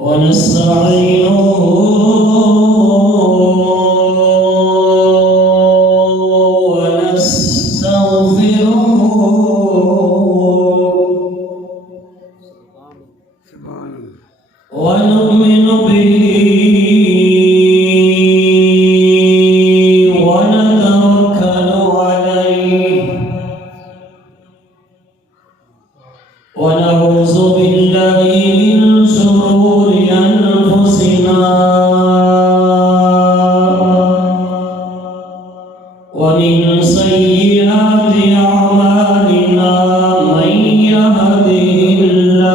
ونستعينه ونؤمن به ونتوكل عليه ونعوذ بالله من شرور أنفسنا ومن سيئات أعمالنا من يهده الله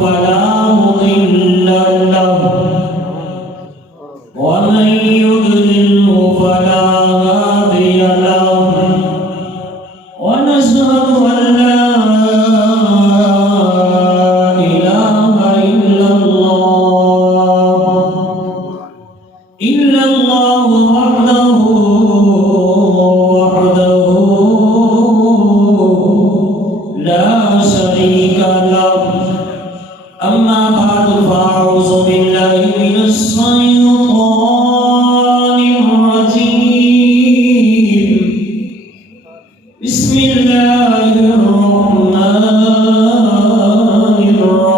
فلا مضل له ومن يضلل فلا هادي له ونشهد أن لا إله إلا الله وحده لا شريك له. أما بعد فأعوذ بالله من الشيطان الرجيم. بسم الله الرحمن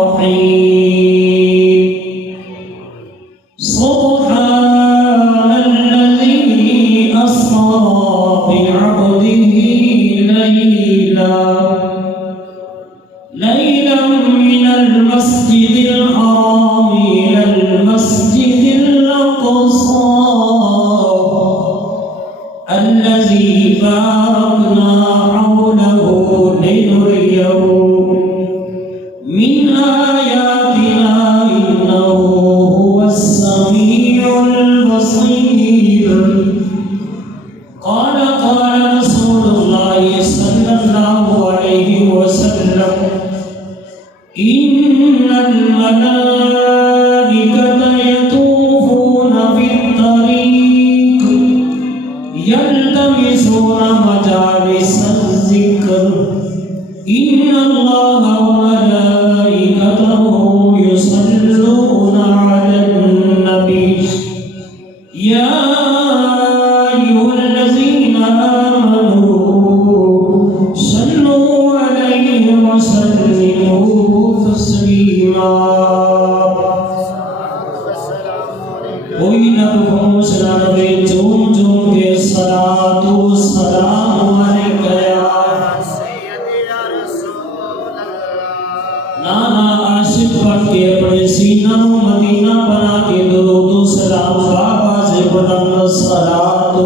الرحيم. سبحان الذي أسرى بعبده ليلا من المسجد الحرام إلى المسجد الأقصى الذي باركنا حوله لنريه من آياتنا إنه هو السميع البصير. قال رسول الله صلى الله عليه وسلم: إن الملائكة يطوفون في الطريق يلتمسون مجالس الذكر إن الله وملائكته يصلون على النبي يا أيها الذين آمنوا صلوا عليه وسلموا تسليما. کوئی نہ پہنچ رہے جھوم جھوم کے صلاۃ و سلام علیکہ یا سیدی یا رسول اللہ. نانا عاشق پڑھ کے اپنے سینہ و مدینہ بنا کے درود و سلام بابا سے بلند صلاۃ و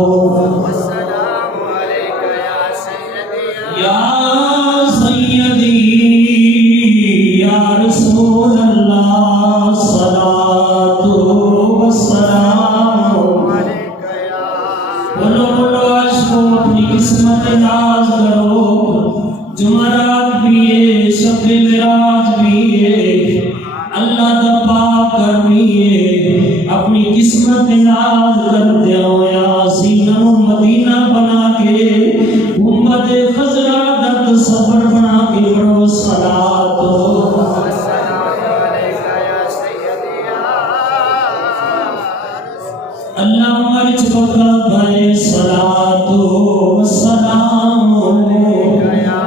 سلام علیکہ یا سیدی یا سیدی یا رسول اللہ. صلاۃ و سلام علیکہ یا بولو عاشقو اپنی قسمت ناز کرو. جمعرات بھی ہے، شب معراج بھی ہے، اللہ دا پاک گھر بھی ہے. اپنی قسمت ناز کرتے ہو یا سینہ و مدینہ بنا کے امت خضرا دا سفر بنا کے پڑھو. صلاۃ و سلام علیکہ یا سیدی یا اللہ ہماری چھپا بھائی. صلاۃ و سلام علیکہ یا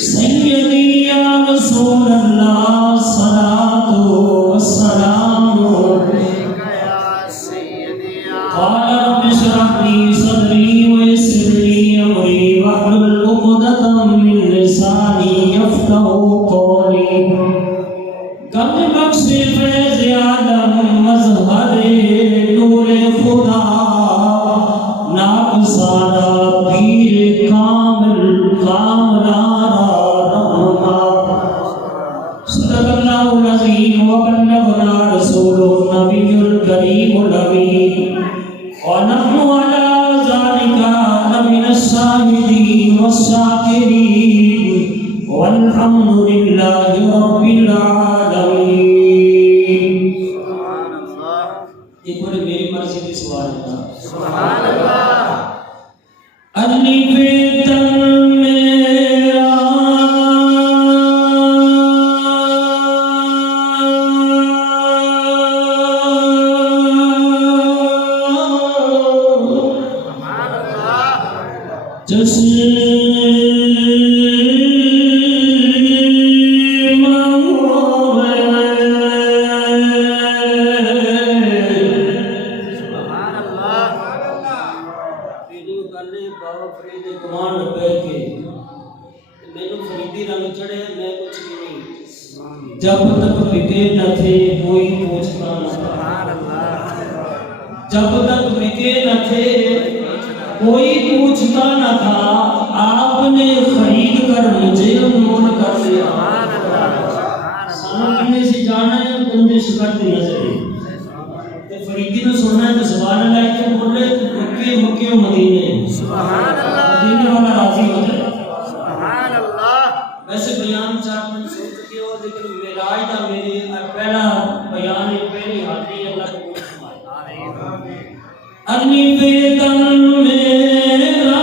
سیدی یا رسول اللہ. صلاۃ و سلام علیکہ یا سیدی یا قال رب اشرح لي صدري ويسر لي امري واحلل عقدة من لساني يفقهوا قولي. غم بخش فیض عالم مظہر نور خدا ناک سارا پیر کامل کاملارا رحمہ. صدق اللہ العظیم وبلغنا رسول النبی الکریم الامین ونحن على ذلك لمن الشاهدين والشاكرين والحمد لله رب العالمين. ایک بڑے میری مرضی کی سوال ہے. سبحان اللہ. الف تن میرا جب تک بکے نہ تھے کوئی پوچھتا نہ تھا، جب تک بکے نہ تھے کوئی پوچھتا نہ تھا، آپ نے خرید کر مجھے مول کر دیا۔ سانوں کنے سے جانا ہے گنجش کرتے نظر ہے، فریدی نے سننا ہے تو سبحان اللہ کے بولے مکے مکے و مدینے، مدینے والا راضی ہو جائے۔ ویسے بیان چاہت میں سن چکے ہو، لیکن معراج دا میرے پہلا بیان ہے، پہلی حاضری اللہ کو فرمائے۔ الف تن میرا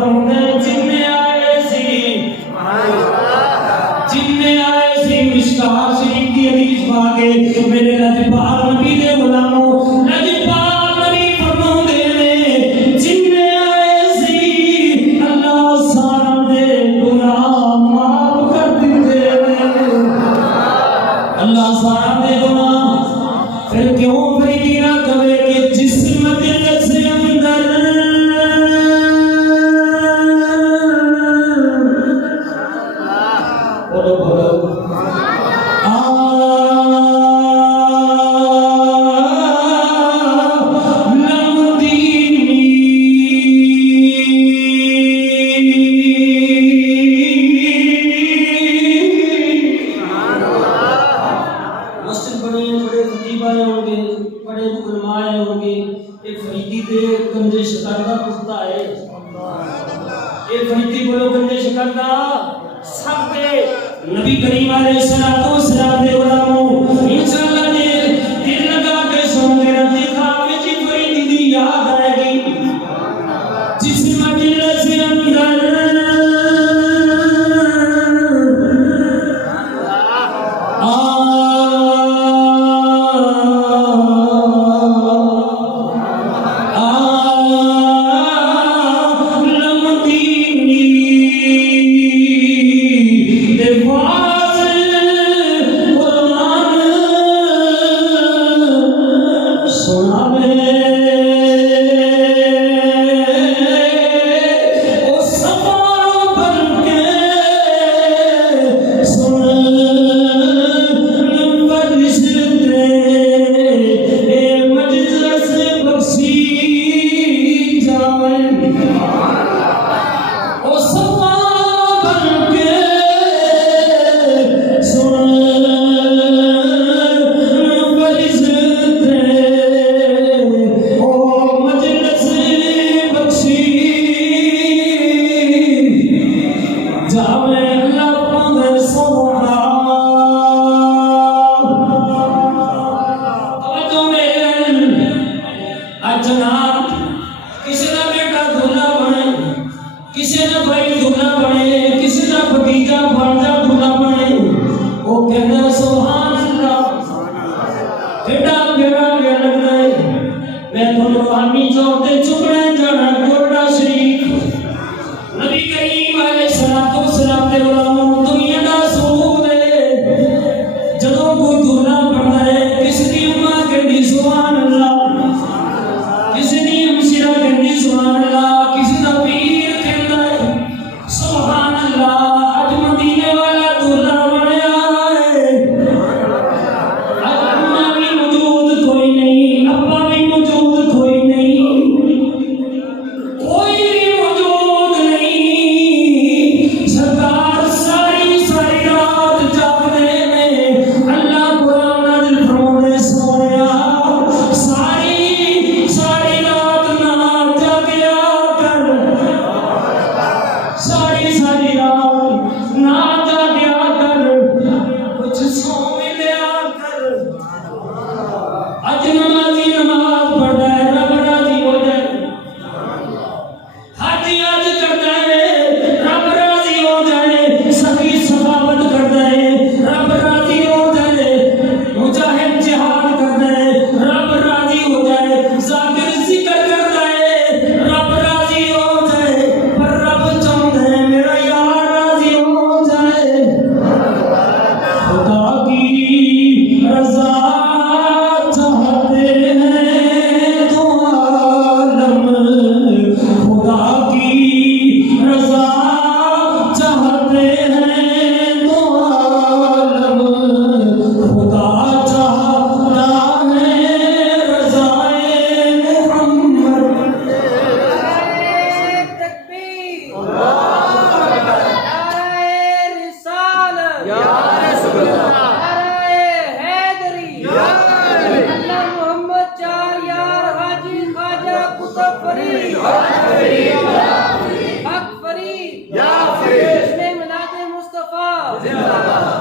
فرماتے ہیں جن آئے سی مشکات شریف کی حدیث پاکے میرے لجپال نبی دے غلاموں لجپال نبی فرماتے ہیں جن آئے سی اللہ سارا دے گناہ معاف کر دیتے اللہ سارا دے گناہ پھر کیوں فریدی نہ کہے کہ جسم دل سے اندر بولو بولو نبی کریم علیہ الصلوۃ والسلام دے غلاموں انشاءاللہ جے دل لگا کے سن کے رضی خواب وچ فریدی دی یاد آئے گی جس مجلس اندر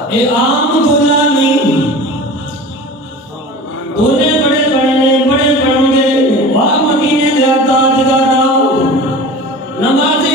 اے عام دولہ نہیں، دولے بڑے بڑے بڑے بڑھوں گے، واہ مدینے دیا تاجدارا، نماز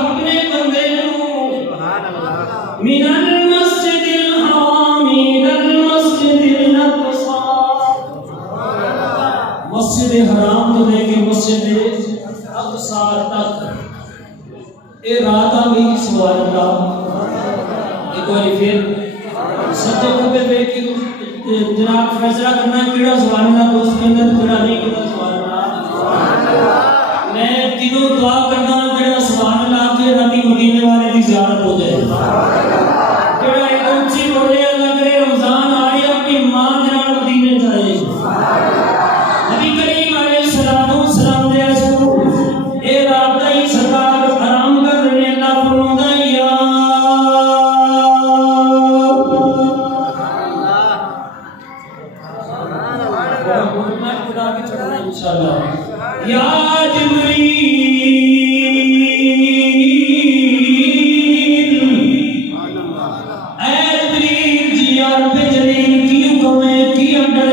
اپنے بندے من المسجد الحرام الى المسجد الاقصى مسجد حرام تو لے کے مسجد اقصی تک اے رات آ گئی سبحان اللہ ایک بار پھر سجدے کھبے پہ کہ جناب فیصلہ کرنا ہے کیڑا سبحان اللہ تو اس کے اندر کیڑا نہیں کیڑا سبحان اللہ میں دنوں دعا کرنا کیڑا سبحان اللہ کے راتی مدینے والے کی زیارت ہو جائے کیڑا ایک اونچی بولے اللہ کرے رمضان آئے اپنی ماں جناب مدینے جائے نبی کریم علیہ السلام دے اسو اے رات ہی سرکار حرام کر رہے اللہ فرماتا ہے یا یا جبریل اے جبریل جی یار پہ جلیل کی حکم ہے کی انڈر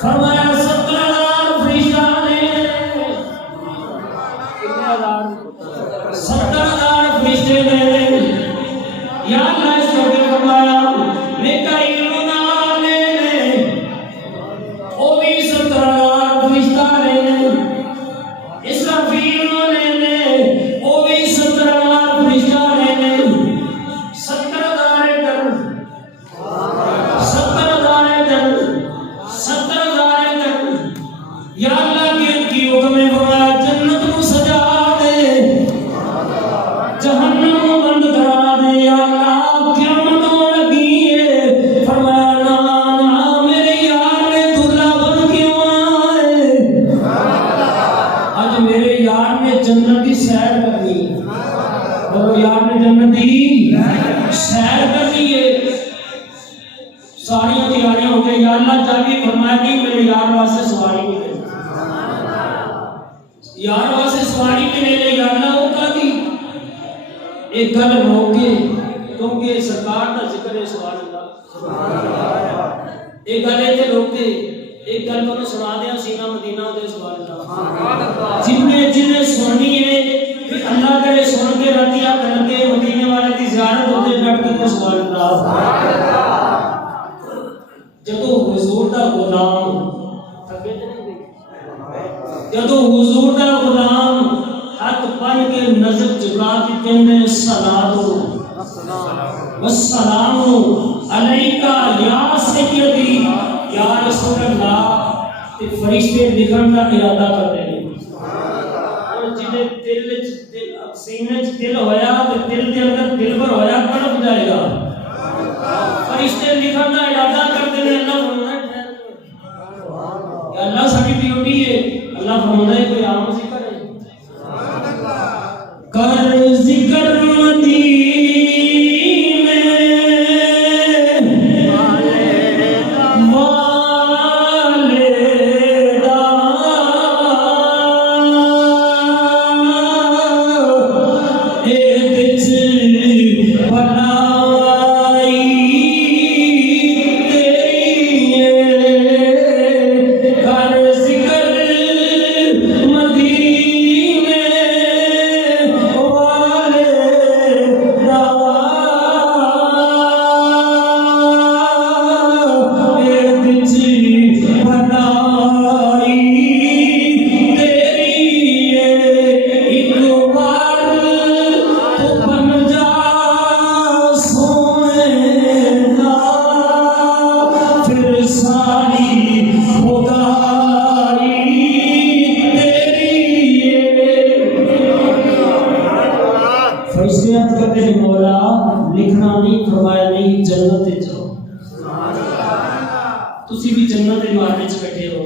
فرمایا 17,000 فرشتہ نے 17,000 فرشتے نے یا اللہ اس کو فرمایا میکائیل نال نے او بھی 17,000 فرشتہ نے اسرافیل نے او بھی 17,000 فرشتہ نے 17,000 در 17,000 در 17,000 در یا اللہ کی حکم ہے فرمایا جنت کو سجا دے جہنم کو بند کرا دے یا اللہ قیامت ہو لگی ہے فرمایا نا میرے یار نے دلہا بن کیوں آئے آج میرے یار نے جنت کی سیر کرنی اور یار نے جنت کی سیر کرنی ہے ساریاں تیاریاں ہو گئی یا اللہ جاگی فرمایا کہ میرے یار واسطے سواری ملے یار واسطے سواری ملے یا اللہ وہ کا دی ایک گل روکے کیونکہ سرکار کا ذکر ہے سبحان اللہ ایک گل ہے روکے ایک گل کو سنا دیا سینہ مدینہ دے سبحان اللہ جنہیں سننی ہے اللہ کرے سن کے راتیا کر کے مدینے والے کی زیارت ہوتے بیٹھ کے سبحان اللہ جدو حضور دا غلام جدو حضور دا غلام ہاتھ پن کے نظر جھکا کے کہنے صلاۃ والسلام علیکا یا سیدی یا رسول اللہ تے فرشتے لکھن کا ارادہ کرتے ہیں اور جنہیں دل سینے وچ دل ہویا تے دل دے اندر دل پر ہویا کڑپ جائے گا فرشتے لکھن کا ارادہ کرتے ہیں اللہ فرماتا ہے کہ اللہ ساری ڈیوٹی ہے اللہ فرماتا ہے کوئی عام ذکر ہے کر ذکر مدینے والے دا اے دچ بنائی تیری کر ذکر مدینے والے دا اے دچ بنائی تیری ایک بار تو بن جا سونا پھر ساری خدائی تیری فرشتے عرض کرتے ہیں مولا لکھنا نہیں فرمایا نہیں جنت تے جاؤ تسی بھی جنت دے محل وچ بیٹھے ہو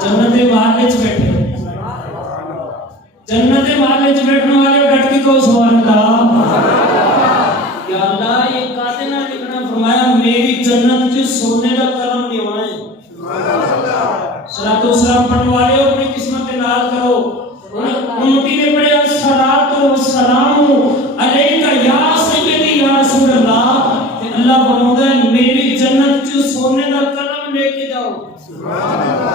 جنت دے محل وچ بیٹھے ہو جنت دے محل وچ بیٹھنے والے ڈٹ کے کہو سبحان اللہ یا اللہ یہ کاتے نہ لکھنا فرمایا میری جنت وچ سونے دا قلم نہیں ہونا ہے صلاۃ و سلام پڑھنے والے اپنی قسمت پہ نال کرو امتی نے پڑھا صلاۃ و سلام علیکا یا سیدی یا رسول اللہ تے اللہ فرماتا ہے میری جنت وچ سونے دا قلم لے کے جاؤ سبحان اللہ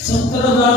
70,000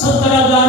70,000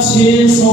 600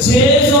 600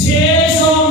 600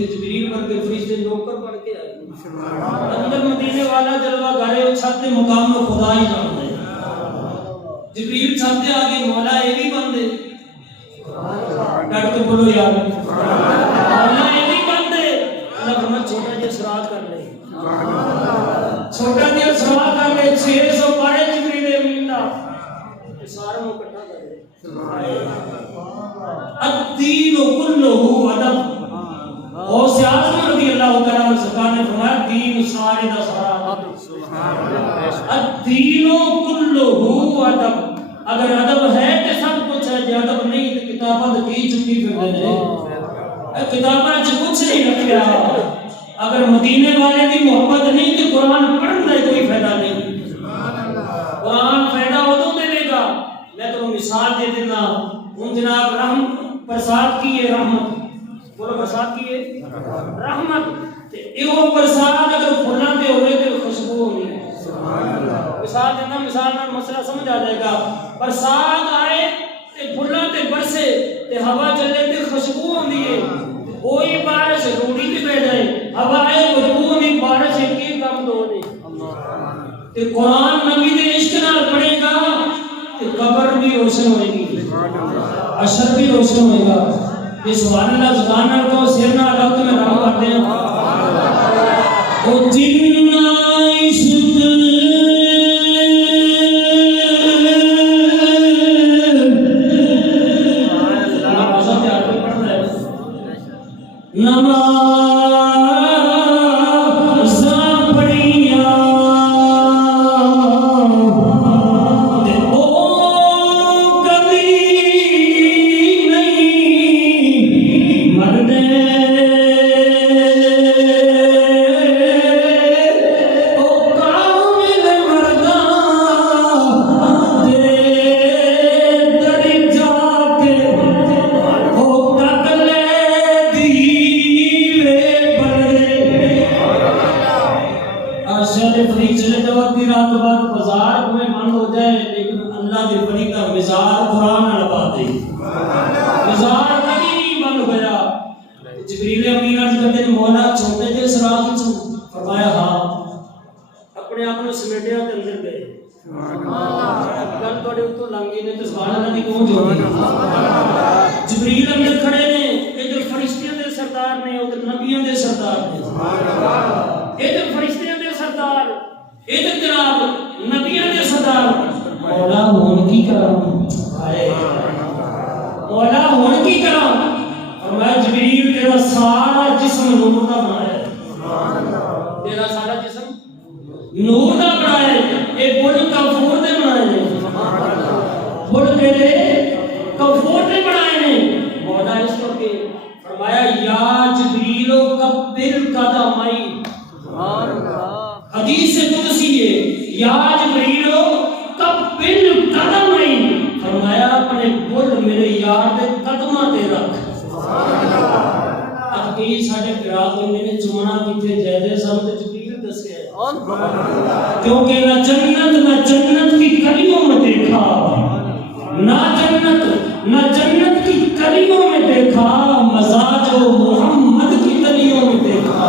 تے جبریل ورگے فرشتے نوکر بن کے آئے اندر مدینے والا جلوہ گھر ہے چھت تے مقام میں خدا ہی جانتا ہے جبریل چھت تے آگے مولا اے بھی بندے ڈٹ کے بولو یار مولا اے بھی بندے اللہ فرمایا چھوٹا جہا اسراغ کر لے چھوٹا جہا اسراغ کر لے 600 پارے جبریل امین دا سارا نو اکٹھا کر لے الدین کلہ ادب اور سیاست رضی اللہ تعالیٰ عنہ سرکار نے فرمایا دین سارے دا سارا الدین کلہ ادب اگر ادب ہے تو سب کچھ ہے جے ادب نہیں تو کتابت کی چکی پھر دے کتاباں چ کچھ نہیں رکھیا اگر مدینے والے دی محبت نہیں تو قرآن پڑھنے کا کوئی فائدہ نہیں قرآن فائدہ ادو دے گا میں تو مثال دے دینا ان جناب رحم برسات کی ہے رحمت بولو برسات کی ہے رحمت تے ایو برسات اگر پھلاں تے ہوے تے خوشبو ہونی ہے مثال دینا مثال نال مسئلہ سمجھ آ جائے گا برسات آئے تے پھلاں تے برسے تے ہوا چلے تے خوشبو ہوندی ہے وہی بارش روڑی تے پہ جائے ہوا آئے خوشبو ہوندی بارش ایک ہی کام دو نہیں تے قرآن نبی دے عشق نال پڑھے گا تے قبر بھی روشن ہوئے گی عشر بھی روشن ہوئے گا یہ سبحان اللہ زبان نال کو سر نال رب میں رام کرتے ہیں او جنہ عشق نماز جبریل اندر کھڑے نے ادھر فرشتیاں دے سردار نے ادھر نبیوں دے سردار نے ادھر فرشتیاں دے سردار ادھر جناب نبیوں دے سردار مولا ہون کی کرام مولا ہون کی کرام فرمایا جبریل تیرا سارا جسم نور دا بنایا ہے تیرا سارا جسم نور دا بنایا ہے اے بڑ کافور دے بنائے نے بڑ تیرے کفور نے بنائے نے مولا اس کو کہ فرمایا یا جبریل کبر قدمائی حدیث قدسی ہے یا جبریل کبر قدمائی فرمایا اپنے بل میرے یار دے قدماں تے رکھ اب کئی ساڈے قرات ہوندے نے چونا کیتے جائے سن تے جبریل دسیا ہے کیونکہ نہ جنت کی کلیوں میں دیکھا نہ جنت کی کلیوں میں دیکھا مزاج و محمد کی کلیوں میں دیکھا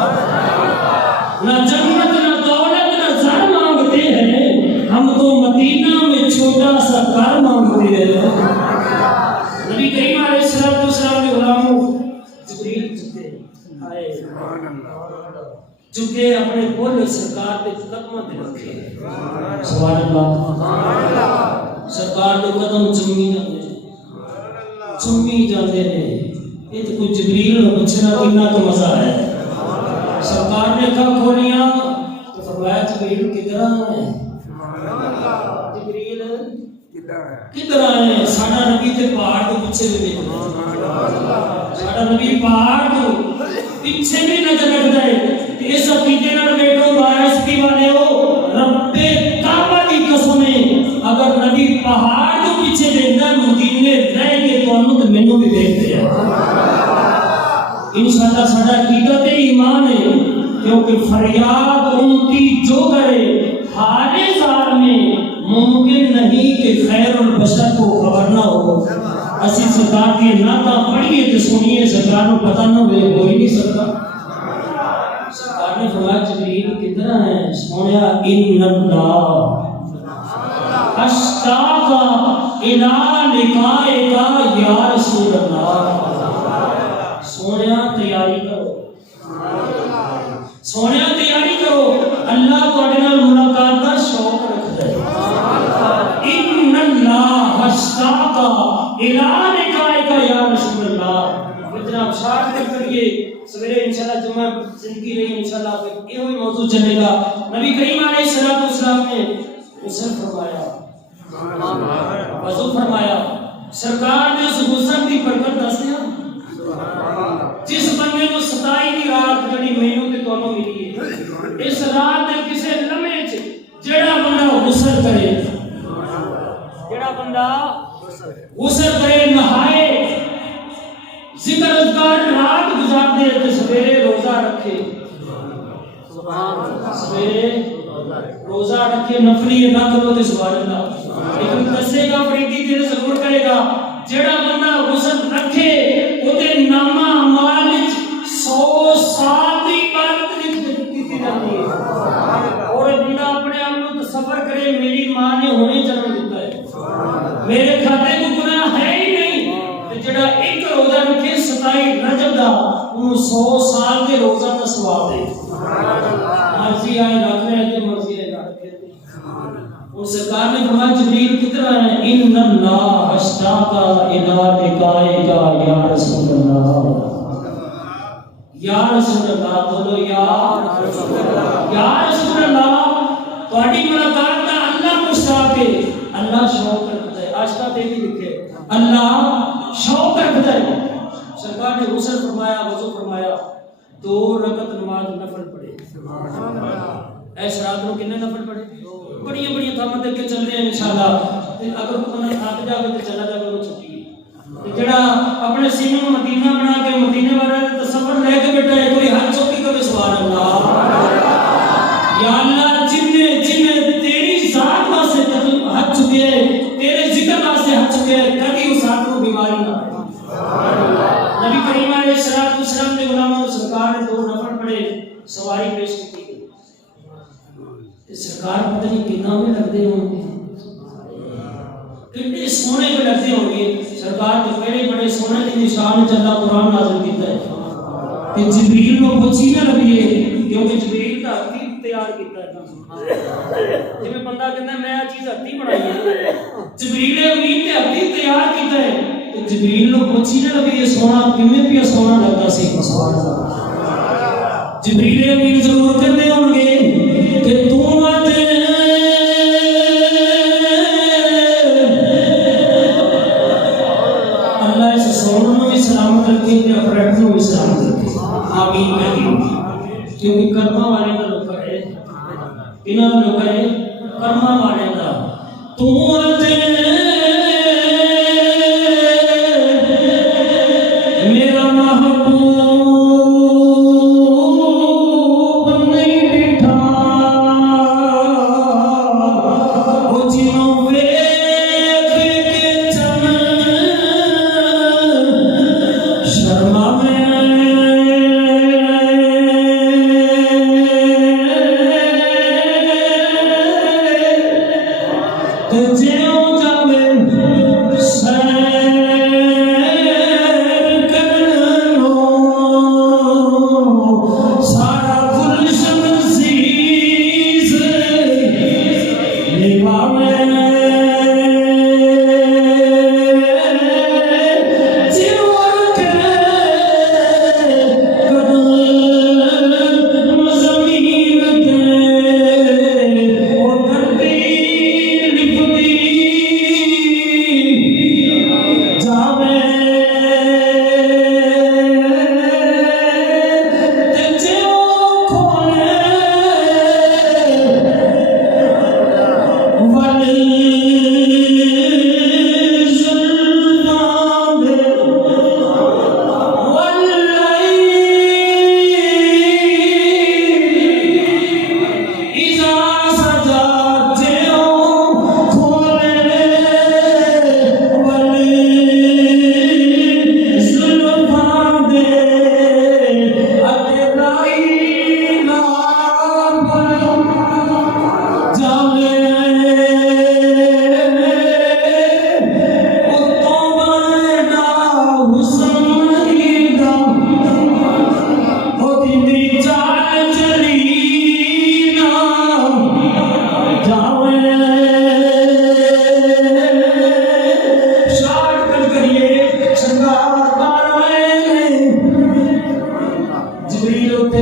نہ جنت نہ دولت نہ زر مانگتے ہیں ہم تو مدینہ میں چھوٹا سا گھر مانگتے ہیں نبی کریم علیہ السلام کے غلاموں جبریل چکے اپنے بول سرکار کے قدموں پہ رکھے سبحان اللہ سرکار دے قدم چومی جاندے نے یہ تو کوئی جبریل نو پوچھنا کتنا تو مزہ ہے سرکار نے کہا کھولیاں تو فرمایا جبریل کدھر ہے جبریل کدھر ہے ساڈا نبی تے پہاڑ تو پیچھے بھی ساڈا نبی پہاڑ تو پیچھے بھی نظر رکھدا ہے اس عقیدے نال بیٹھو بارش کی والے ہو رب کعبہ کی قسم ہے اگر نبی پہاڑ تو پیچھے دیکھتا مدینے رہ کے تانوں تے مینوں بھی دیکھتے ہیں انشاءاللہ ساڈا عقیدہ تے ایمان ہے کیونکہ فریاد امتی جو کرے حال زار میں ممکن نہیں کہ خیر البشر کو خبر نہ ہو اسی سرکار کی نعتاں پڑھیے تے سنیے سرکار کو پتہ نہ ہو ہی نہیں سکتا. سرکار نے فرمایا جبریل کدھر ہے؟ سنیا ان اللہ اشتاق الی لقائک یا رسول اللہ. سونیا تیاری کرو، سونیا تیاری کرو، اللہ تواڈے نال ملاقات دا شوق رکھدا ہے. ان اللہ اشتاق الی لقائک یا رسول اللہ. جناب شاعر نے کریے سویرے انشاءاللہ جمعہ زندگی رہی انشاءاللہ پھر یہ موضوع چلے گا. نبی کریم علیہ الصلوۃ والسلام نے غسل فرمایا، وضو فرمایا. سرکار نے اس غسل کی برکت دسیا. جس بندے کو 27 دی رات جڑی مینوں تے تانوں ملی ہے، اس رات دے کسے لمحے وچ جڑا بندہ غسل کرے، جڑا بندہ غسل کرے، نہائے، ذکر اذکار رات گزار دے تے سویرے روزہ رکھے، سویرے روزہ رکھے، نفلی نہ کرو تے سبحان اللہ. لیکن دسے گا فریدی تے ضرور کرے گا جڑا بندہ غسل رکھے اودے نامہ اعمال وچ 100 سال دی عبادت کیتی جاتی ہے. اور بندہ اپنے آپ کو تصور کرے میری ماں نے ہونے جنم دیتا ہے، میرے کھاتے کو گناہ ہے ہی نہیں، تے جڑا ایک روزہ رکھے 27 رجب دا انہوں 100 سال کے روزہ دا ثواب دے. مرضی آئے رکھ لے تے مرضی آئے رکھ لے. اور سرکار نے فرمایا جبریل کدھر ہے؟ ان اللہ اشتاق الی لقائک یا رسول اللہ. یا رسول اللہ بولو، یا رسول اللہ، یا رسول اللہ. تہاڈی ملاقات دا اللہ مشتاق ہے، اللہ شوق رکھتا ہے. آشتا تے بھی لکھے اللہ شوق رکھتا ہے. سرکار نے غسل فرمایا، وضو فرمایا، 2 رکعت نماز نفل پڑھے. ایس رات کو کتنے نفل پڑھے؟ بڑی بڑی تھامت کے چل رہے ہیں انشاءاللہ. اگر کوئی بندہ تھک جائے تو چلا جائے وہ چھٹی ہے. جڑا اپنے سینے میں مدینہ بنا کے مدینے والے تصور لے کے بیٹھا ہے، کوئی ہاتھ چوکی کرے سبحان اللہ. یا اللہ جن تیری ذات واسطے ہاتھ چکے، تیرے ذکر واسطے ہاتھ چکے، کبھی اس ہاتھ کو بیماری نہ آئے. نبی کریم علیہ الصلوۃ والسلام نے غلاموں سرکار نے 2 نفل پڑھے، سواری پیش کی گئی. سرکار پتہ نہیں کتنا میں لگتے ہوں گے، کتنے سونے پہ لگتے ہوں گے. سرکار تو پہلے بڑے سونے کی نشان چلا قرآن نازل کیتا ہے کہ جبریل کو پوچھی نہ لگیے، کیونکہ جبریل کا حقیق تیار کیتا ہے. جی میں بندہ کہتا ہے میں یہ چیز ہتھی بنائی ہے، جبریل امین نے حقیق تیار کیتا ہے. تو جبریل کو پوچھی نہ لگیے سونا کیویں پیا سونا لگتا سی. سبحان اللہ. جبریل امین ضرور کہتے ہوں گے کہ تو اللہ اس سونے میں سلامت رکھے تے اپریٹ کو بھی سلامت رکھے. آمین کہیے. کیونکہ کرما والے کا لوکر ہے، انہاں دا لوکر ہے کرما والے دا. تو میرا محبوب جیوں جاوے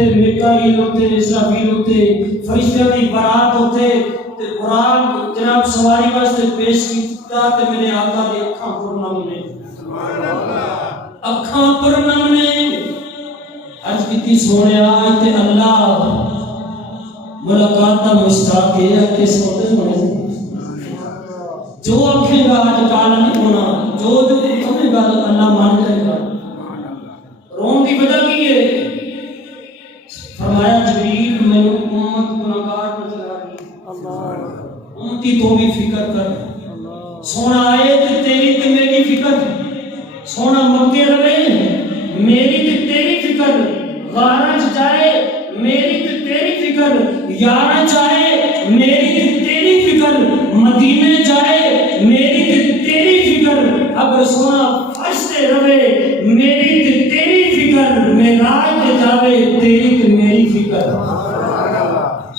ہوتے، میکائیل ہوتے، اسرافیل ہوتے، فرشتیاں دی بارات ہوتے تے قرآن جناب سواری واسطے پیش کیتا تے میرے آقا دی اکھاں پرنم نے اکھاں پرنم نے عرض کیتی سونیا تے اللہ ملاقات دا مشتاق ہے کہ سوتے ہونے جو آنکھیں گا آج کال نہیں ہونا، جو تمہیں گا اللہ مان جائے گا۔ روم کی وجہ کی ہے؟ فرمایا جبریل میں امت گناہگار نظر آ رہی، امتی تو بھی فکر کر، سونا آئے تے تیری تے میری فکر، سونا مکے رہے میری تے تیری فکر، غارج جائے میری تے تیری فکر، یارہ جائے میری تے تیری فکر، مدینے جائے میری تے تیری فکر، اگر سونا فرشتے رہے میری تے تیری فکر، معراج تے جاوے تیری تے میری فکر۔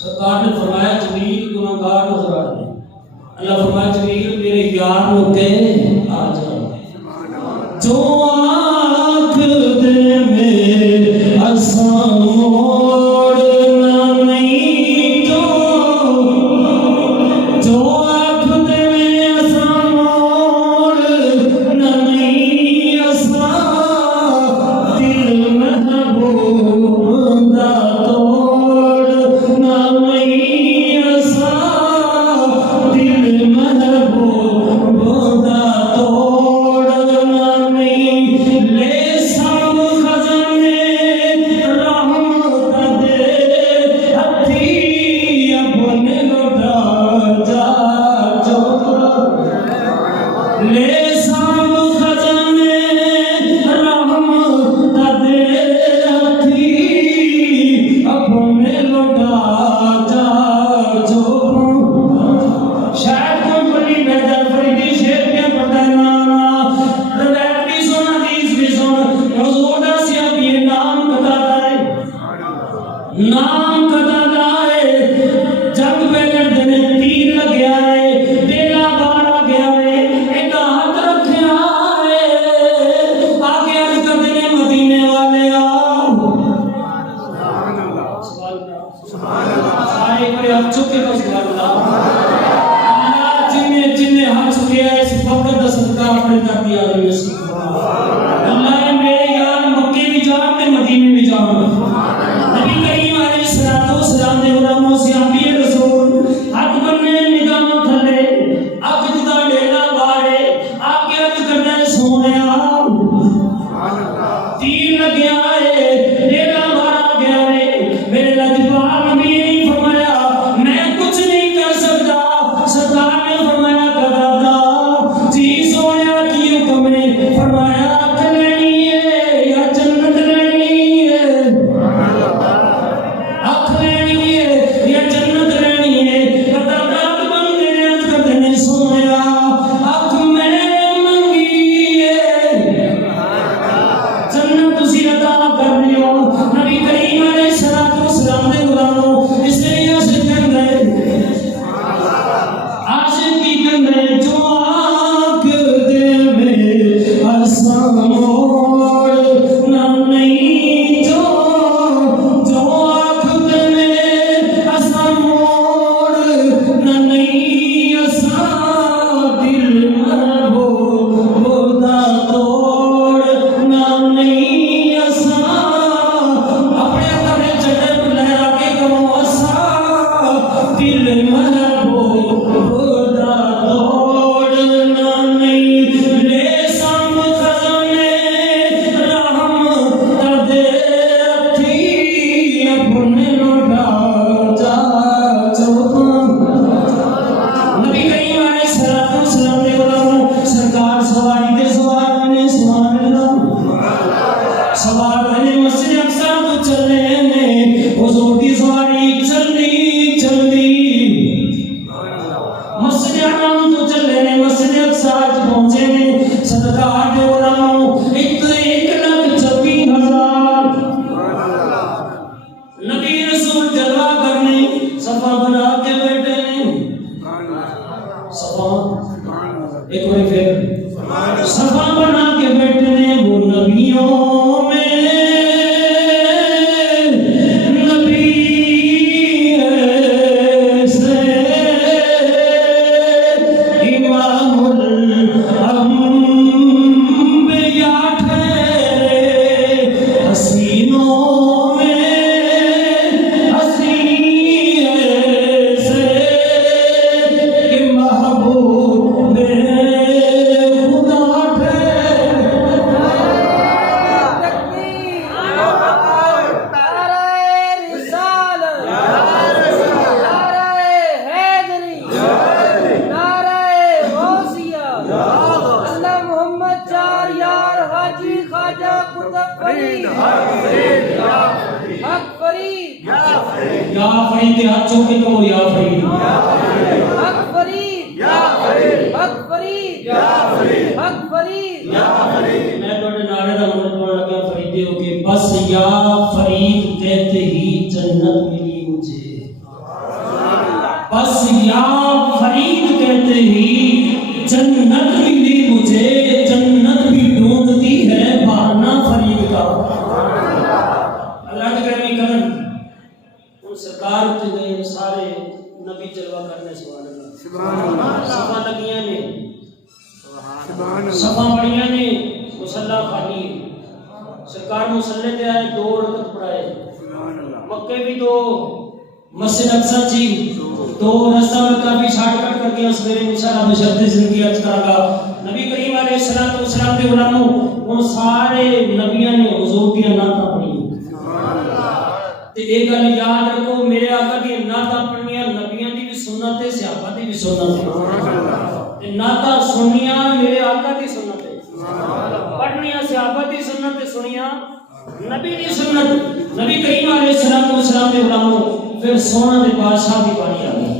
سرکار نے فرمایا جبریل گناہگار نظر آ رہے، اللہ فرمایا جبریل میرے یار ہوتے آ جاؤ، جو آنکھ دے میں اساں موڑنا نہیں، جو آنکھ دے میں اساں موڑنا نہیں، اساں دل محبوب دا توڑنا نہیں، اساں دل محبوب دا توڑنا نہیں، لے سب خزانے رحمت دے ہتھی اپنے لوٹا جا جو، لے سب خزانے رحمت دے ہتھی اپنے لوٹا جا جو۔ شاید کوئی بڑی بہتر فریدی شیر کے پتہ نانا روایت بھی سن حدیث بھی سن، حضور دا سیاب یہ نام قطادہ ہے، نام قطادہ ہے، جنگ پہ لڑتے نے تیر لگیا ہے، ڈیلا بارا گیا ہے، ایک ہاتھ رکھیا ہے، آگے عرض کرتے نے مدینے والے آؤ، سارے بڑے ہاتھ چکے کو سبحان اللہ، اللہ جنہیں جنہیں ہاتھ چکے ہیں اس فقط دا صدقہ اپنے در دیا علیہ وسلم، اللہ میرے یار مکے بھی جان تے مدینے بھی جان، نبی کریم علیہ السلام دے غلاموں سے آبی رسول ہاتھ بننے نگاہوں تھلے اکھ جدا ڈیلا بارے آگے عرض کرنا ہے سونیا تیر لگیا ہے، ڈیلا مارا گیا ہے، میرے لجپال نبی نے فرمایا میں کچھ نہیں کر سکتا، سرکار نے فرمایا قطادہ جی سونیا کی حکم ہے، فرید یا فرید کے ہاتھ چوکے تو یا فرید حق فرید حق فرید حق فرید میں تھوڑے نعرے کا مطلب پڑھ لگا فریدے ہو کہ بس یا فرید کہتے ہی جنت ملی مجھے، بس یا فرید کہتے ہی جنت ملی مجھے، جنت بھی ڈھونڈتی ہے بہانہ فرید کا۔ اللہ کے کرمی کرن ان سرکار اٹھ گئے سارے نبی جلوہ کرنے، سبحان اللہ، صفا لگیاں نے، صفا بڑیاں نے، مصلی خالی سرکار مصلی تے آئے، 2 رکعت پڑھائے، مکے بھی 2، مسجد اقصی جی 2، رستہ میں کافی شارٹ کٹ کر دیا، سویرے انشاءاللہ بشرط زندگی عرض کرا گا۔ نبی کریم علیہ السلام کے علماء ان سارے نبیوں نے حضور کی نعتاں پڑھی، تے ایک گل یاد رکھو، میرے آقا دی نعتاں پڑھنیاں نبیوں دی بھی سنت ہے، صحابہ دی بھی سنت ہے، تے نعتاں سنیاں میرے آقا دی سنت ہے، پڑھنیاں صحابہ دی سنت ہے، سنیاں نبی دی سنت۔ نبی کریم علیہ السلام کے علماء پھر سونا دے بادشاہ دی باری آ گئی،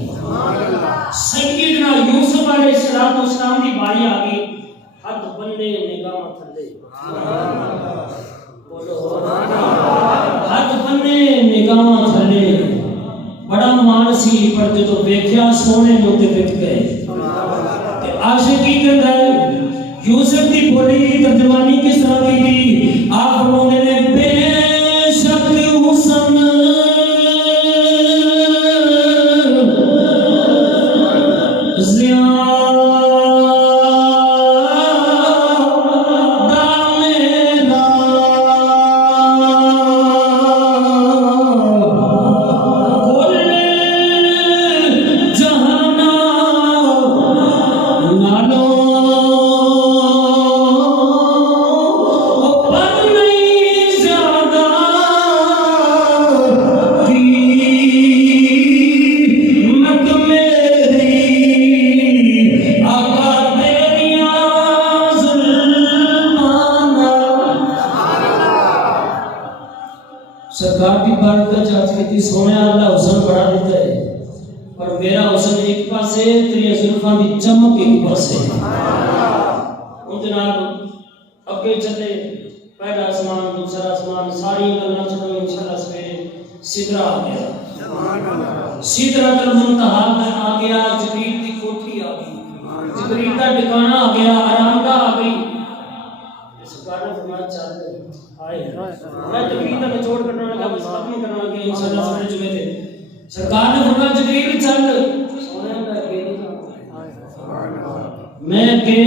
سیدنا یوسف علیہ السلام دی باری آ گئی، ہاتھ بندے نگاہ تھلے، ہاتھ بندے نگاہ تھلے، بڑا مان سی، پر جدو ویکھیا سونے نو تے وک گئے، تے عاشقی کر رہے یوسف دی بولی ترجمانی کس طرح کی تھی؟ آپ فرماتے نے بے شک حسن سرکار کی بارگاہ چاہت کہتی سونے اللہ حسن بڑھا دیتا ہے، پر میرا حسن ایک پاس ہے، تیری زلفاں دی چمک ایک پاس ہے۔ ان جناب اگے چلے، پہلا آسمان، دوسرا آسمان، ساری گلاں چھوڑو، انشاءاللہ سویرے سدرہ آ گیا، سدرۃ المنتہا میں آ گیا، جبریل دی کوٹھی آ گئی، جبریل کا ٹھکانہ آ گیا، آرامگاہ آ گئی۔ سرکار نے فرمایا چل میں جبریل کا نچوڑ کرنا لگا، بس ختم کرنا لگا، انشاءاللہ سارے جمعے تھے۔ سرکار نے فرمایا جبریل چل، سونے میں اگے نہیں جانا، میں اگے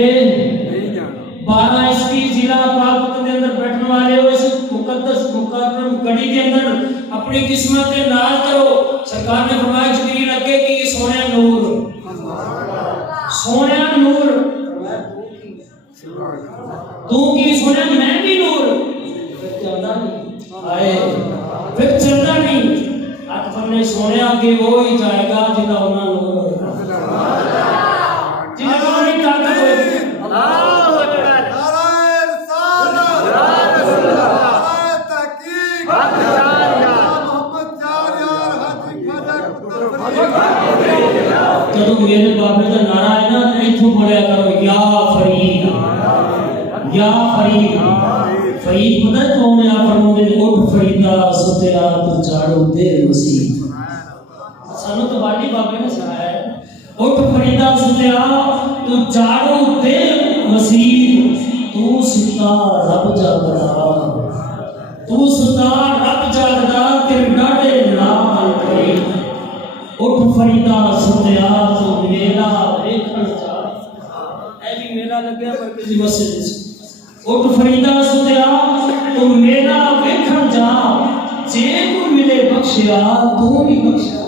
12 اس کی ضلع پاک کے اندر بیٹھنے والے ہو، اس مقدس مکرم گڑی کے اندر اپنی قسمت کے ناز کرو۔ سرکار نے فرمایا جبریل اگے کی سونے نور، سونے نور، تو کی سونے میں بھی نور، چلتا نہیں آئے پھر چلتا نہیں، ہاتھ پڑھنے سونے آگے وہی جائے گا جنہا ہونا نور ہوگا، جنہا ہونی طاقت ہوگی۔ اللہ اکبر، نعرہ رسالت، نعرہ رسالت، نعرہ تحقیق، محمد چار یار حاجی خواجہ۔ جب میرے بابے کا نعرہ ہے نا تو ایتھوں بولیا کرو یا فرید، یا فرید۔ فرید پتہ ہے کون ہے؟ آپ فرماتے ہیں اٹھ فریدا ستیا تو جاڑو دے مسیح، سانو تو بالی بابے نے سنایا ہے، اٹھ فریدا ستیا تو جاڑو دے مسیح، تو ستا رب جاگدا، تو ستا رب جاگدا تیرے ڈاڈے نام کرے، اٹھ فریدا ستیا تو میلا ویکھن جا، اے بھی میلا لگیا پر کسی مسجد سے، اٹھ فریدا ستیا تو میلا ویکھن جا، جے کو ملے بخشیا تو بھی بخشیا۔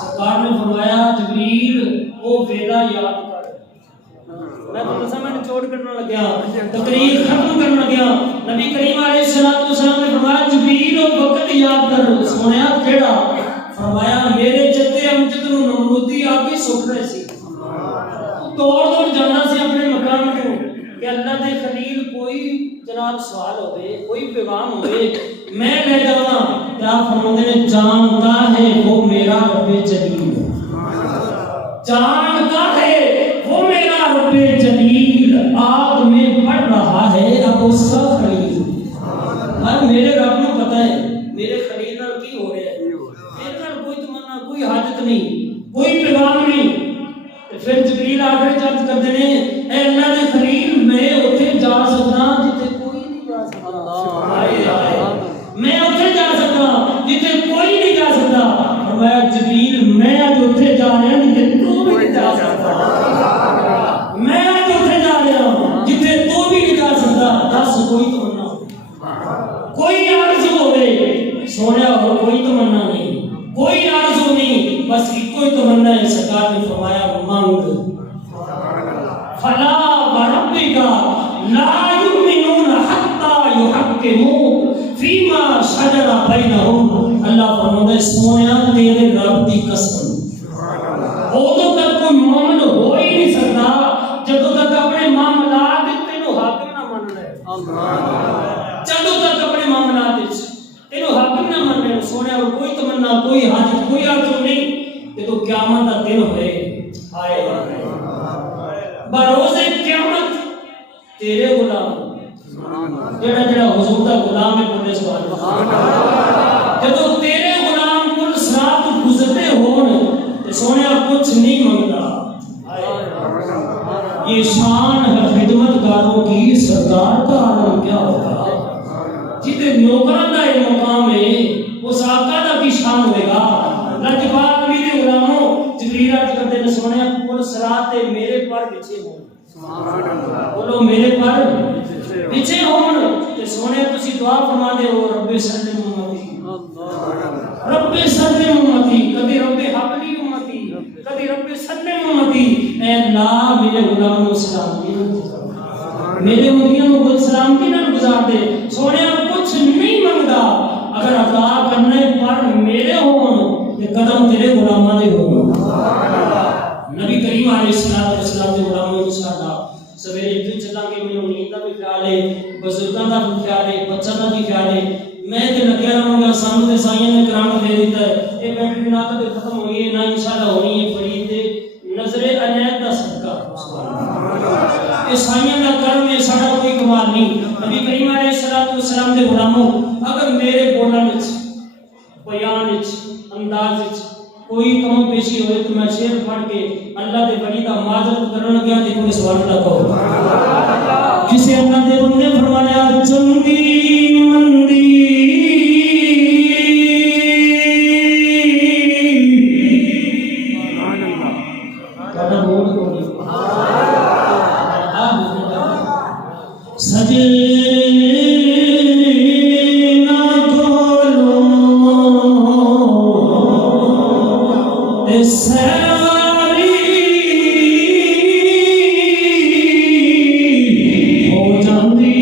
سرکار نے فرمایا جبریل وہ ویلا یاد کر، میں تو سمجھ چھوڑ کرنا لگیا، تقریر ختم کرنا لگیا، نبی کریم علیہ السلام نے فرمایا جبریل وہ وقت یاد کر، سنیا کیڑا؟ فرمایا میرے جدے امجد نو نمرودی آ کے سٹ رہے سی، دوڑ جانا سی اپنے مقام کو کہ اللہ دے خلیل کوئی جناب سوال ہوئے، کوئی پیغام ہوئے، میں لے جاؤں اللہ فرماتے ہیں جانتا ہے وہ میرا رب جلیل، جانتا ہے وہ میرا رب جلیل آگ میں پڑ رہا ہے اب اس کا خلیل۔ اور میرے رب کو پتہ ہے میرے خلیل نال کی ہو رہا ہے، میرے نال کوئی تمنا کوئی حاجت نہیں کوئی پیغام نہیں۔ پھر جبریل آ کے چرچ کرتے ہیں اے اللہ دے خلیل میں اتنے جا سکتا جتنے کوئی نہیں جا سکتا، میں اتنے جا سکتا جتنے کوئی نہیں جا سکتا۔ فرمایا جبریل میں آج اتنے جا رہا ہوں جتنے تو بھی نہیں جا سکتا، میں آج اتنے جا رہا ہوں جتنے تو بھی نہیں جا سکتا۔ دس کوئی تمنا کوئی آرزو ہوئے سونے ہو کوئی تمنا نہیں کوئی آرزو نہیں، بس ایک کوئی تمنا ہے۔ سرکار نے فرمایا مانگ فلا وربک لا یؤمنون حتی یحکموک فیما شجر بینہم۔ اللہ فرماتا ہے سونیا تیرے رب دی قسم ادو تک کوئی مومن ہو ہی نہیں سکتا جدو تک اپنے معاملات تینوں حاکم نہ من لے، جدو تک اپنے معاملات تینوں حاکم نہ من لے۔ سونے اور کوئی تمنا کوئی حاجت کوئی آرزو نہیں کہ تو قیامت کا دن ہوئے آئے بروز قیامت تیرے غلام جڑا جڑا حضور دا غلام ہے بولے سبحان اللہ، جدو تیرے غلام کل صراط گزرتے ہون تے سونیا کچھ نہیں منگتا۔ یہ شان ہے خدمت گاروں کی، سردار کا عالم کیا ہوگا؟ جتنے نوکران کا یہ مقام ہے اس آقا کا بھی شان ہوئے گا۔ لجپال نبی دے غلاموں جبریل عرض کرتے ہیں سونے کل صراط میرے پر بچھے ہون، بولو میرے پر بچھے ہون تے سونے تسی دعا فرما دے ہو رب سلم امتی، رب سلم امتی، کبھی رب حبلی امتی، کبھی رب سلم امتی۔ اے اللہ میرے غلاموں کو سلامتی میرے امتیوں کو سلامتی نہ گزار دے۔ سونے کچھ نہیں منگتا اگر عطا کرنے پر میرے ہون تے قدم تیرے غلاماں دے ہون۔ نبی کریم علیہ السلام دے غلاموں کو ساڈا سویرے جو چلا کے مینوں نیند دا بھی خیال ہے، بزرگاں دا بھی خیال ہے، بچوں دا بھی خیال ہے۔ میں تے لگیا رہوں گا، سانوں تے سائیاں نے کرام دے دیتا ہے، یہ بیٹری نہ کدے ختم ہوئی ہے نہ انشاءاللہ ہونی ہے۔ فرید دے نظر عنایت دا صدقہ یہ سائیاں دا کرم ہے، ساڈا کوئی کمال نہیں۔ نبی کریم علیہ السلام دے غلاموں اگر میرے بولن وچ بیان وچ انداز وچ کوئی کم پیشی ہوئے تو میں شعر پڑھ کے اللہ دے بڑی دا معذرت کرن لگا تے کوئی سوال نہ کہو۔ جسے اللہ دے بندے فرمایا چندی مندی کہنا بول کو سجے ہو جاندی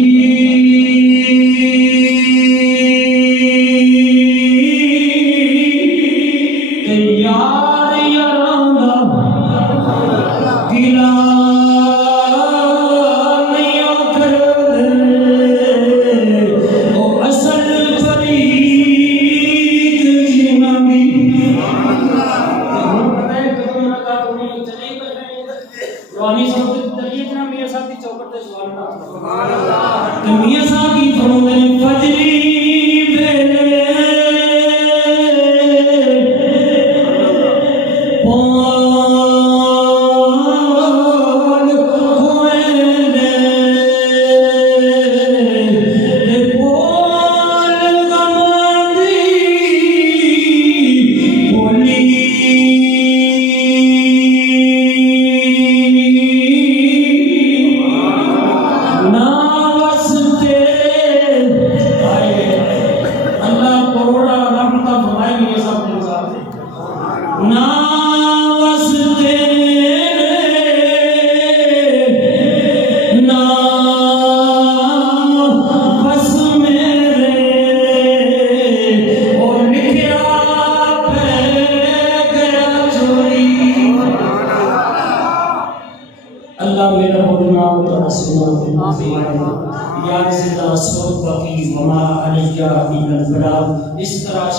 موت رسولنا یا زندہ صوت بقی وما علیہ من البلاغ. اس طرح